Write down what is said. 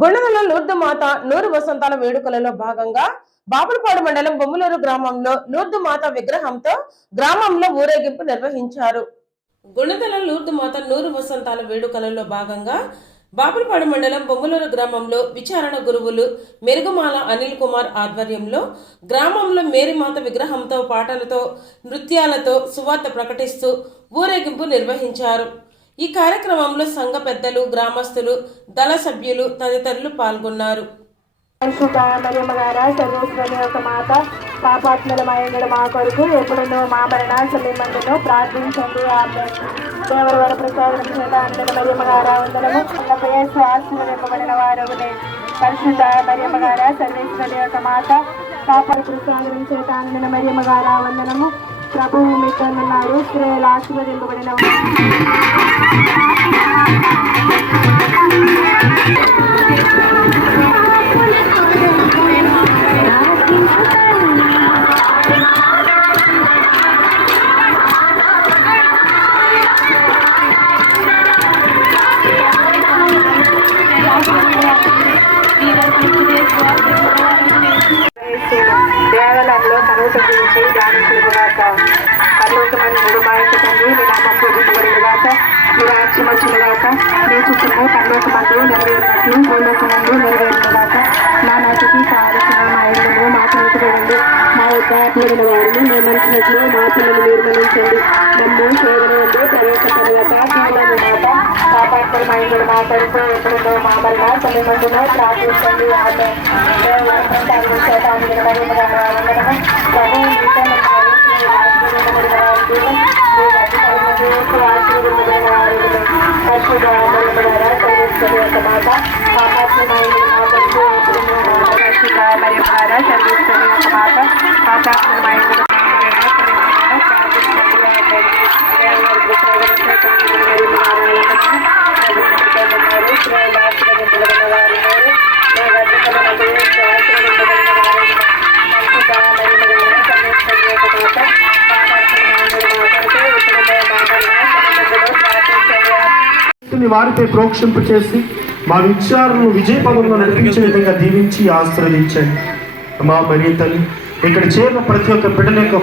గుండెల లూర్దుమాత నూరు వసంతాల వేడుకలలో భాగంగా బాపులపాడు మండలం బొమ్మలూరు గ్రామంలో లూర్దుమాత విగ్రహంతో గ్రామంలో ఊరేగింపు నిర్వహించారు. గుణదల లూర్దు మాత నూరు వసంతాల వేడుకలలో భాగంగా బాపులపాడు మండలం బొమ్మలూరు గ్రామంలో విచారణ గురువులు మెరుగుమాల అనిల్ కుమార్ ఆధ్వర్యంలో గ్రామంలో మేరీమాత విగ్రహంతో పాటలతో నృత్యాలతో సువార్త ప్రకటిస్తూ ఊరేగింపు నిర్వహించారు. ఈ కార్యక్రమంలో సంఘ పెద్దలు గ్రామస్తులు దళ సభ్యులు తదితరులు పాల్గొన్నారు. పరిశుద్ధ మరియమ్మగార సర్వేశ్వరి యొక్క మాత పాపాత్మలమైన మా కొరకు ఎప్పుడునో మా మరణ సమయమందును ప్రార్థించండి. ఆమె దేవర వర ప్రసాదం చేత అందరి మరియమ్మగార వందనము. అన్నపై శ్వాసపడిన వారగునే పరిశుద్ధ మరియమ్మగార సర్వేశ్వరి యొక్క మాత పాపల ప్రసాదం చేత అందరి మరియమ్మగార వందనము. ప్రభువు మీకున్నారు స్త్రీలు ఆశీర్వదింపబడిన వారు. దేవాలయంలో కనుసరించి ధ్యానించుగాక పరలోకమైన నిర్మాయించ తండ్రి మీ నామం పూజించబడినగాక మీ రాజ్యం వచ్చినగాక మీ చిత్తము పరలోకమందు నెరవేరినట్లు భూలోకమందు నెరవేరినగాక నా నాటికి కావలసిన మా ఇళ్ళను మాకు చూడండి మా ఉద్దాత్మైన వారిని నియమించినట్లు మా పిల్లలు నిర్మలించండి మమ్ము సేవన ఉండే ప్రవేశపడగట కీలను మాట కాపాడుతున్న మా ఇళ్ళు మా కొరకు ఎప్పుడుందో మా వల్ల తొమ్మిది మందిలో ప్రార్థించండి ఆమె ని వారిపై ప్రోక్షింపు చేసి మా విచారణను విజయపదంలో నడిపించే విధంగా దీవించి ఆశ్రయించండి మా మరి తల్లి ఇక్కడ చేరిన ప్రతి ఒక్క బిడ్డల యొక్క